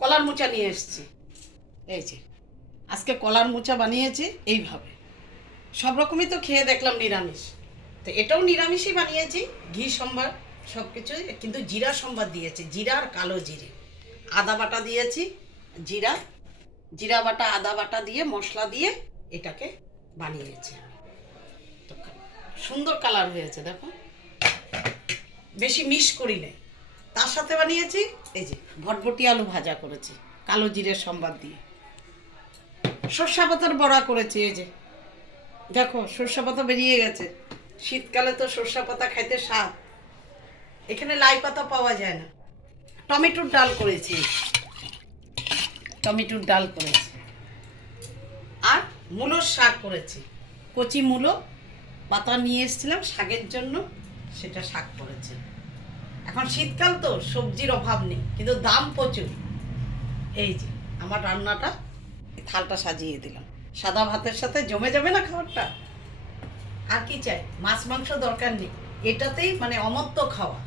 কলার মোচা নিয়ে এসেছি। এই যে আজকে কলার মোচা বানিয়েছি এইভাবে। সব রকমই তো খেয়ে দেখলাম নিরামিষ, তো এটাও নিরামিষই বানিয়েছি। ঘি সম্বার সব কিছুই, কিন্তু জিরা সম্বার দিয়েছি, জিরা আর কালো জিরে। আদা বাটা দিয়েছি, জিরা জিরা বাটা আদা বাটা দিয়ে মশলা দিয়ে এটাকে বানিয়েছি আমি। তো সুন্দর কালার হয়েছে দেখো, বেশি মিশ করি নাই। তার সাথে বানিয়েছি এই যে ভটভটি আলু ভাজা করেছি কালো জিরের সম্বাদ দিয়ে। সর্ষা পাতার বড়া করেছি, এই যে দেখো সর্ষা পাতা বেরিয়ে গেছে। শীতকালে তো সর্ষা পাতা খাইতে স্বাদ। এখানে লাই পাতা পাওয়া যায় না। টমেটোর ডাল করেছি, টমেটোর ডাল করেছি। আর মূলোর শাক করেছি, কচি মূলো পাতা নিয়ে এসেছিলাম শাকের জন্য, সেটা শাক করেছি। এখন শীতকাল তো সবজির অভাব নেই, কিন্তু দাম প্রচুর। এই যে আমার রান্নাটা, থালটা সাজিয়ে দিলাম। সাদা ভাতের সাথে জমে যাবে না খাবারটা। আর কি চাই, মাছ মাংস দরকার নেই, এটাতেই মানে অমর্ত্য খাওয়া।